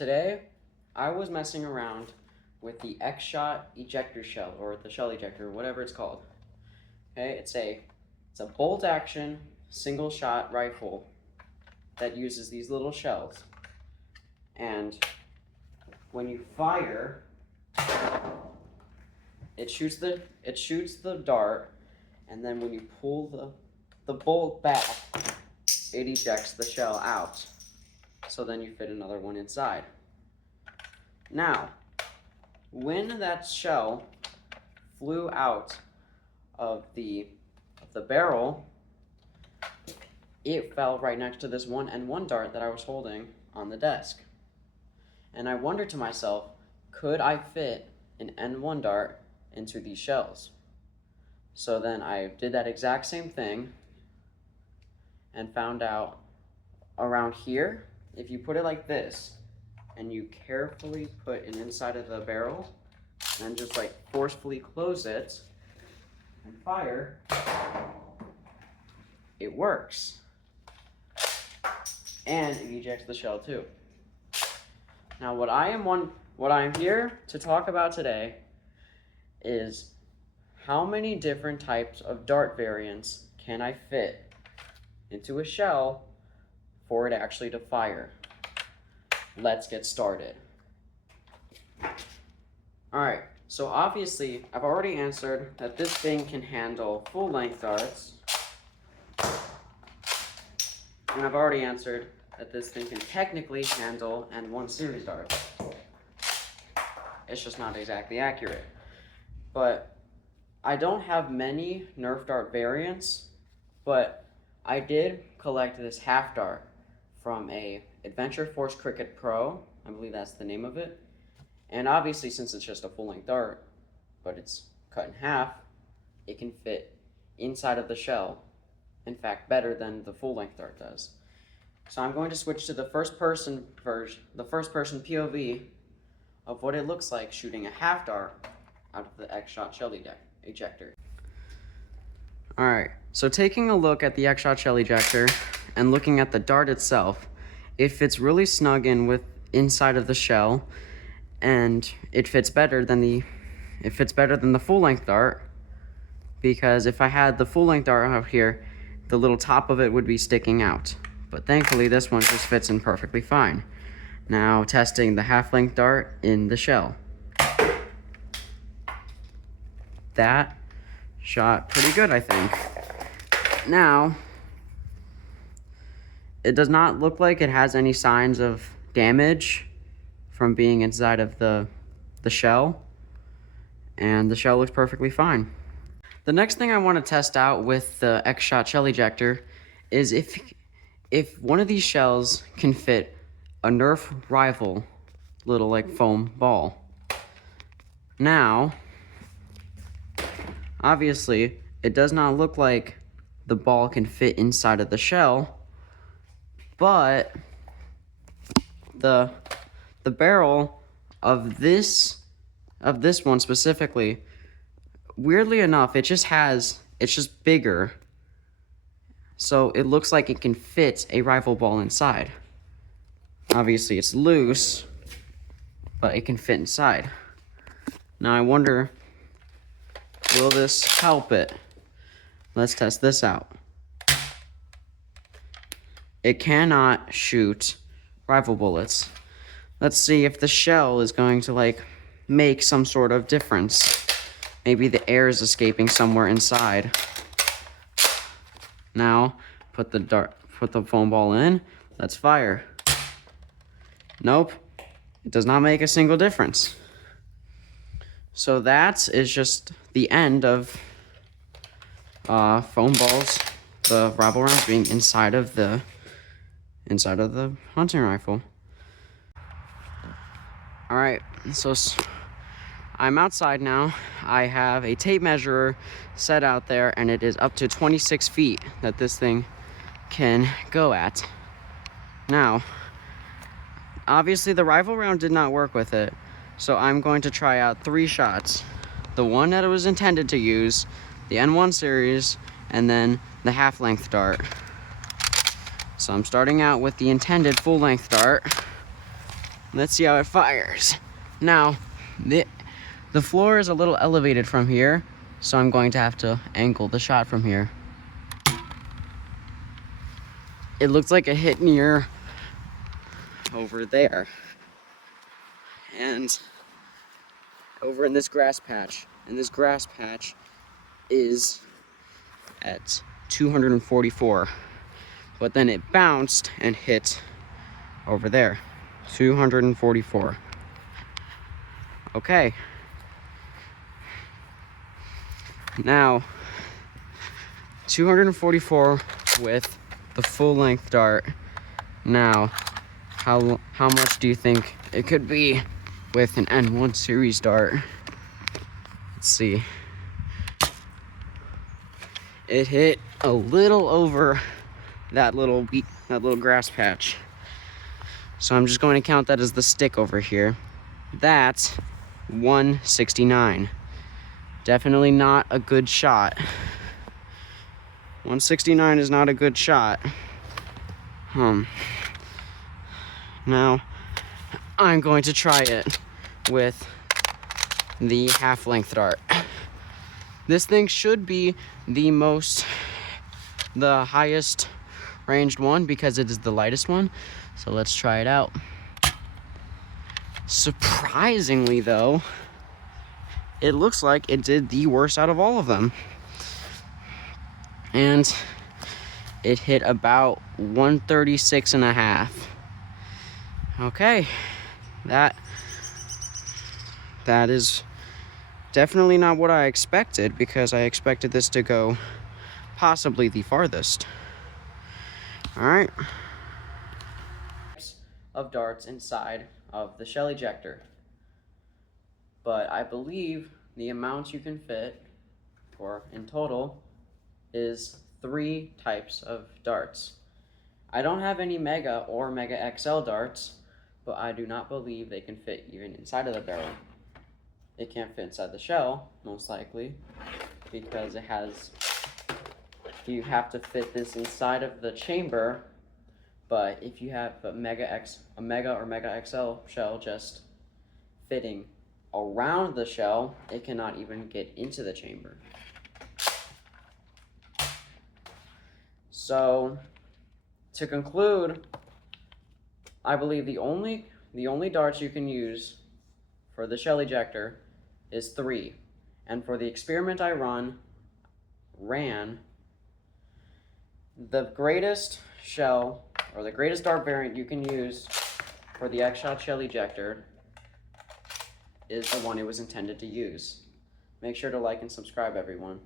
Today, I was messing around with the X-Shot ejector shell, or the shell ejector, whatever it's called. Okay, it's a bolt-action single-shot rifle that uses these little shells, and when you fire, it shoots the dart, and then when you pull the bolt back, it ejects the shell out. So then you fit another one inside. Now, when that shell flew out of the barrel, it fell right next to this 1N1 dart that I was holding on the desk. And I wondered to myself, could I fit an N1 dart into these shells? So then I did that exact same thing and found out around here, if you put it like this and you carefully put it inside of the barrel and just like forcefully close it and fire, it works. And it ejects the shell too. Now what I'm here to talk about today is how many different types of dart variants can I fit into a shell for it actually to fire. Let's get started. Alright, so obviously I've already answered that this thing can handle full-length darts. And I've already answered that this thing can technically handle N1 series darts. It's just not exactly accurate. But I don't have many Nerf dart variants, but I did collect this half dart from a Adventure Force Cricket Pro, I believe that's the name of it. And obviously, since it's just a full-length dart, but it's cut in half, it can fit inside of the shell. In fact, better than the full-length dart does. So I'm going to switch to the first-person version, the first-person POV of what it looks like shooting a half dart out of the X-Shot shell ejector. Alright, so taking a look at the X-Shot shell ejector and looking at the dart itself, it fits really snug in with inside of the shell, and it fits better than the full-length dart, because if I had the full-length dart out here, the little top of it would be sticking out. But thankfully this one just fits in perfectly fine. Now testing the half-length dart in the shell. That shot pretty good, I think. Now, it does not look like it has any signs of damage from being inside of the shell, and the shell looks perfectly fine. The next thing I want to test out with the X-Shot shell ejector is if one of these shells can fit a Nerf rifle little like foam ball. Now, obviously, it does not look like the ball can fit inside of the shell, but the barrel of this one specifically, weirdly enough, it's just bigger. So it looks like it can fit a rifle ball inside. Obviously it's loose, but it can fit inside. Now I wonder, will this help it? Let's test this out. It cannot shoot rifle bullets. Let's see if the shell is going to make some sort of difference. Maybe the air is escaping somewhere inside. Now, put the foam ball in. Let's fire. Nope. It does not make a single difference. So that is just the end of foam balls, the rifle rounds being inside of the hunting rifle. Alright, so I'm outside now. I have a tape measurer set out there, and it is up to 26 feet that this thing can go at. Now, obviously the rifle round did not work with it, so I'm going to try out 3 shots. The one that it was intended to use, the N1 series, and then the half-length dart. So I'm starting out with the intended full-length dart. Let's see how it fires. Now, the floor is a little elevated from here, so I'm going to have to angle the shot from here. It looks like a hit near over there. And over in this grass patch. And this grass patch is at 244. But then it bounced and hit over there. 244. Okay. Now, 244 with the full length dart. Now, how much do you think it could be with an N1 series dart? Let's see. It hit a little over that little grass patch. So I'm just going to count that as the stick over here. That's 169. Definitely not a good shot. 169 is not a good shot. Now, I'm going to try it with the half-length dart. This thing should be the highest ranged one because it is the lightest one. So let's try it out. Surprisingly though, it looks like it did the worst out of all of them. And it hit about 136 and a half. Okay, that is definitely not what I expected, because I expected this to go possibly the farthest. All right. Of darts inside of the shell ejector, but I believe the amount you can fit, or in total, is 3 types of darts. I don't have any Mega or Mega XL darts, but I do not believe they can fit even inside of the barrel. It can't fit inside the shell, most likely, because you have to fit this inside of the chamber. But if you have a Mega or Mega XL shell just fitting around the shell, it cannot even get into the chamber. So, to conclude, I believe the only darts you can use for the shell ejector is 3. And for the experiment I ran, the greatest shell, or the greatest dart variant you can use for the X-Shot shell ejector is the one it was intended to use. Make sure to like and subscribe, everyone.